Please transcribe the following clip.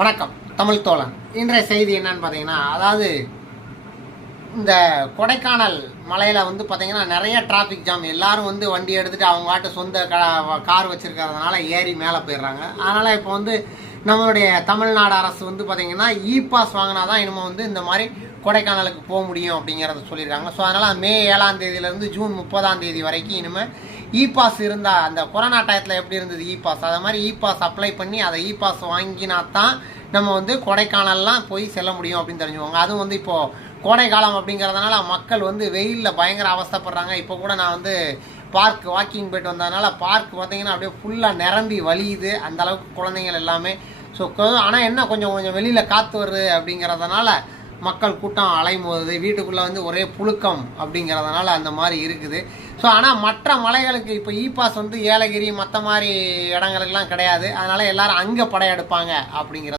வணக்கம் தமிழ் தோழன். இன்றைய செய்தி என்னன்னு பார்த்தீங்கன்னா, அதாவது இந்த கொடைக்கானல் மலையில் வந்து பார்த்தீங்கன்னா நிறைய டிராஃபிக் ஜாம். எல்லாரும் வந்து வண்டி எடுத்துகிட்டு அவங்க வாட்டு சொந்த கார் வச்சுருக்கிறதுனால ஏறி மேலே போயிடுறாங்க. அதனால் இப்போ வந்து நம்மளுடைய தமிழ்நாடு அரசு வந்து பார்த்தீங்கன்னா பாஸ் வாங்கினா தான் இனிமேல் வந்து இந்த மாதிரி கொடைக்கானலுக்கு போக முடியும் அப்படிங்கிறத சொல்லியிருக்காங்க. ஸோ அதனால் மே 7ஆம் தேதியிலேருந்து ஜூன் 30ஆம் தேதி வரைக்கும் இனிமேல் பாஸ் இருந்தால், அந்த கொரோனா டயத்தில் எப்படி இருந்தது பாஸ், அதை மாதிரி பாஸ் அப்ளை பண்ணி அதை பாஸ் வாங்கினா தான் நம்ம வந்து கொடைக்கானல்லாம் போய் செல்ல முடியும் அப்படின்னு தெரிஞ்சுக்கோங்க. அதுவும் வந்து இப்போது கோடை காலம் அப்படிங்கிறதுனால மக்கள் வந்து வெயிலில் பயங்கர அவஸ்தைப்படுறாங்க. இப்போ கூட நான் வந்து பார்க் வாக்கிங் போய்ட்டு வந்ததுனால பார்க் பார்த்தீங்கன்னா அப்படியே ஃபுல்லாக நிரம்பி வலியுது, அந்தளவுக்கு குழந்தைங்கள் எல்லாமே. ஸோ ஆனால் என்ன கொஞ்சம் வெளியில் காற்று வருது அப்படிங்கிறதுனால மக்கள் கூட்டம் அலைமோதுது, வீட்டுக்குள்ளே வந்து ஒரே புழுக்கம் அப்படிங்கிறதுனால அந்த மாதிரி இருக்குது. ஸோ ஆனால் மற்ற மலைகளுக்கு இப்போ பாஸ் வந்து ஏலகிரி மற்ற மாதிரி இடங்களுக்கெல்லாம் கிடையாது. அதனால் எல்லோரும் அங்கே படையெடுப்பாங்க அப்படிங்கிறது.